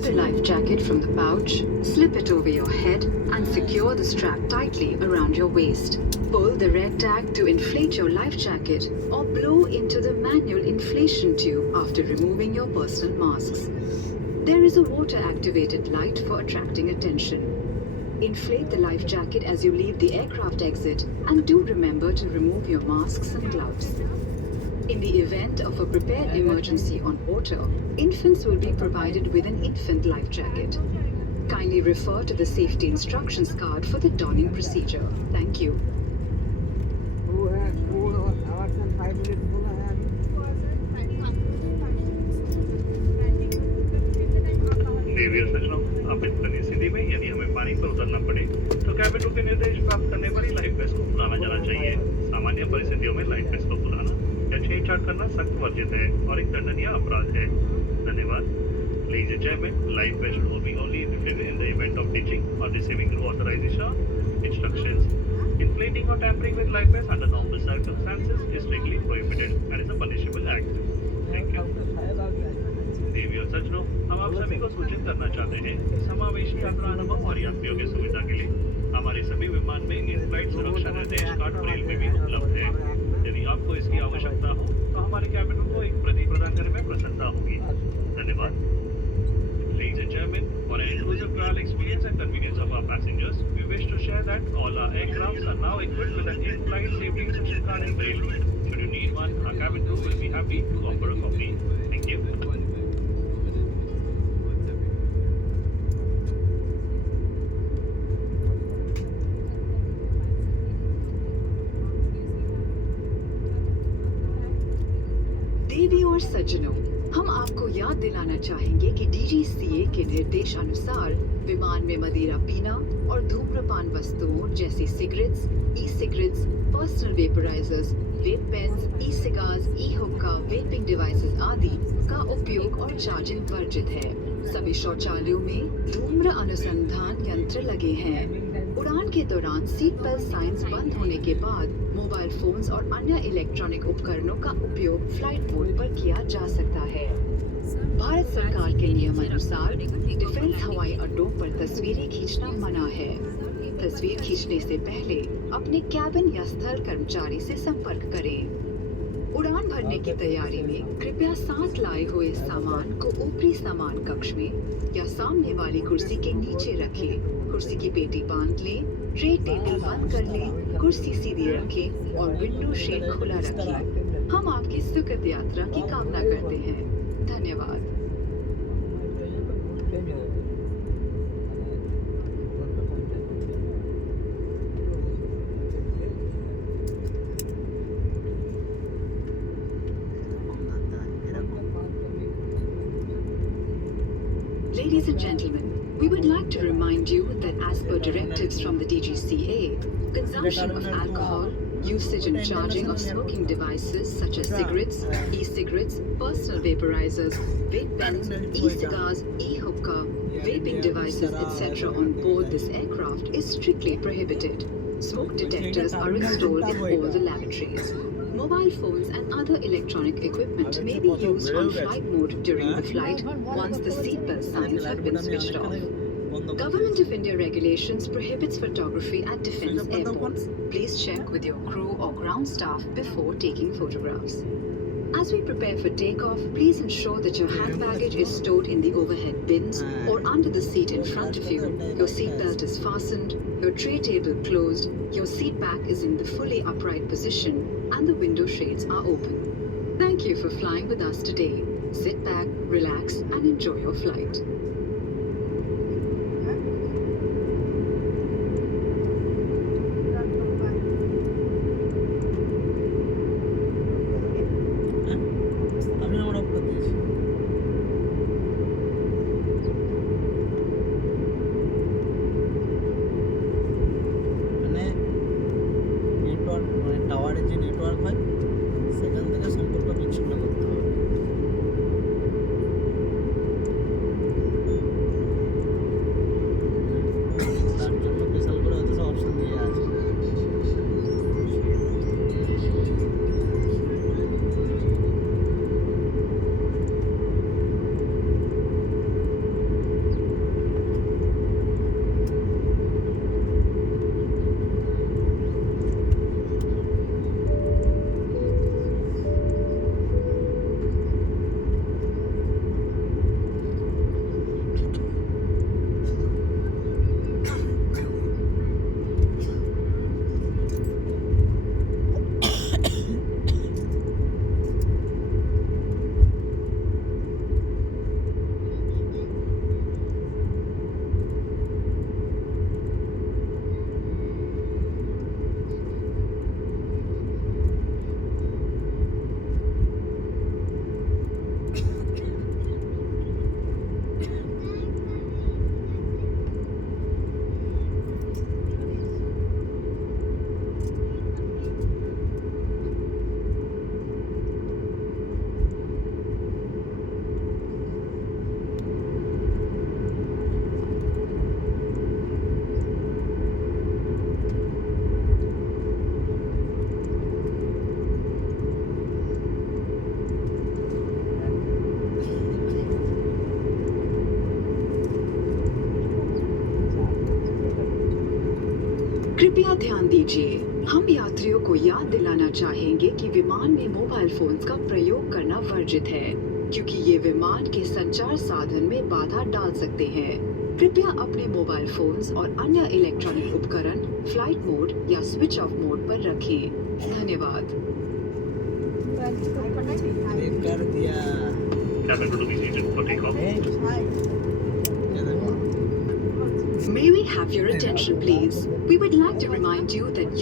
The life jacket from the pouch, slip it over your head and secure the strap tightly around your waist. Pull the red tag to inflate your life jacket or blow into the manual inflation tube after removing your personal masks. There is a water-activated light for attracting attention. Inflate the life jacket as you leave the aircraft exit and do remember to remove your masks and gloves. In the event of a prepared emergency on water, infants will be provided with an infant life jacket. Kindly refer to the safety instructions card for the donning procedure. Thank you. देवियर सज्जनों, आप इतनी स्थिति में यदि हमें पानी पर उतरना पड़े तो कैबिन क्रू के निर्देश प्राप्त करने पर ही लाइफ वेस्ट को खुलाना जाना चाहिए। सामान्य परिस्थितियों में लाइफ वेस्ट को खुलाना या छेड़छाड़ करना सख्त वर्जित है और एक दंडनीय अपराध है। धन्यवाद। Ladies and gentlemen, life vest will be only inflated in the event of ditching or receiving through authorization instructions. Inflating or tampering with life vest under normal circumstances is strictly prohibited and is a punishable act. Thank you. देवी और सज्जनों, हम आप सभी को सूचित करना चाहते हैं कि समावेशी यात्रा अनुभव और यात्रियों की सुविधा के लिए हमारे सभी विमान में इन-फ्लाइट सुरक्षा निर्देश कार्ड ब्रेल में भी उपलब्ध है। यदि आपको इसकी आवश्यकता हो तो हमारे कैबिन को एक प्रति प्रदान करने में प्रसन्नता होगी। धन्यवाद। Ladies and gentlemen, for an inclusive travel experience and convenience of our passengers, we wish to share that all our aircrafts are now equipped with an in-flight safety instruction card in braille. Should you need one, our cabin crew will be happy to offer a copy. Thank you. देवी और सज्जनों, हम आपको याद दिलाना चाहेंगे कि DGCA के निर्देश अनुसार विमान में मदिरा पीना और धूम्रपान वस्तुओं जैसे cigarettes, e cigarettes, personal vaporisers, vape pens, e cigars, e hookah, vaping devices आदि का उपयोग और चार्जिंग वर्जित है। सभी शौचालयों में धूम्र अनुसंधान यंत्र लगे हैं। उड़ान के दौरान सीट बेल्ट साइंस बंद होने के बाद मोबाइल फोन्स और अन्य इलेक्ट्रॉनिक उपकरणों का उपयोग फ्लाइट मोड पर किया जा सकता है। भारत सरकार के नियमानुसार डिफेंस हवाई अड्डों पर तस्वीरें खींचना मना है। तस्वीर खींचने से पहले अपने कैबिन या स्थल कर्मचारी से संपर्क करें। उड़ान भरने की तैयारी में कृपया साथ लाए हुए सामान को ऊपरी सामान कक्ष में या सामने वाली कुर्सी के नीचे रखें। कुर्सी की पेटी बांध लें, ट्रे टेबल बंद कर लें, कुर्सी सीधी रखें और विंडो शेड खुला रखें। हम आपकी सुखद यात्रा की कामना करते हैं। धन्यवाद। Ladies and gentlemen, we would like to remind you that as per directives from the DGCA, consumption of alcohol, usage and charging of smoking devices such as cigarettes, e-cigarettes, personal vaporizers, vape pens, e-cigars, e-hookah, vaping devices, etc. on board this aircraft is strictly prohibited. Smoke detectors are installed in all the lavatories. Mobile phones and other electronic equipment may be used on flight mode during the flight once the seatbelt signs have been switched off. Government of India regulations prohibits photography at defense airports. Please check with your crew or ground staff before taking photographs. As we prepare for takeoff, please ensure that your hand baggage is stored in the overhead bins or under the seat in front of you. Your seat belt is fastened, your tray table closed, your seat back is in the fully upright position, and the window shades are open. Thank you for flying with us today. Sit back, relax, and enjoy your flight. টাওয়ারের যে network হয় সেখান থেকে সম্পর্ক বিচ্ছিন্ন করতে হবে। कृपया ध्यान दीजिए, हम यात्रियों को याद दिलाना चाहेंगे कि विमान में मोबाइल फोन्स का प्रयोग करना वर्जित है, क्योंकि ये विमान के संचार साधन में बाधा डाल सकते हैं। कृपया अपने मोबाइल फोन्स और अन्य इलेक्ट्रॉनिक उपकरण फ्लाइट मोड या स्विच ऑफ मोड पर रखें। धन्यवाद। अरे कर दिया Cabin crew to be seated for takeoff. ये देखो May we have your attention, please? We would like to remind you that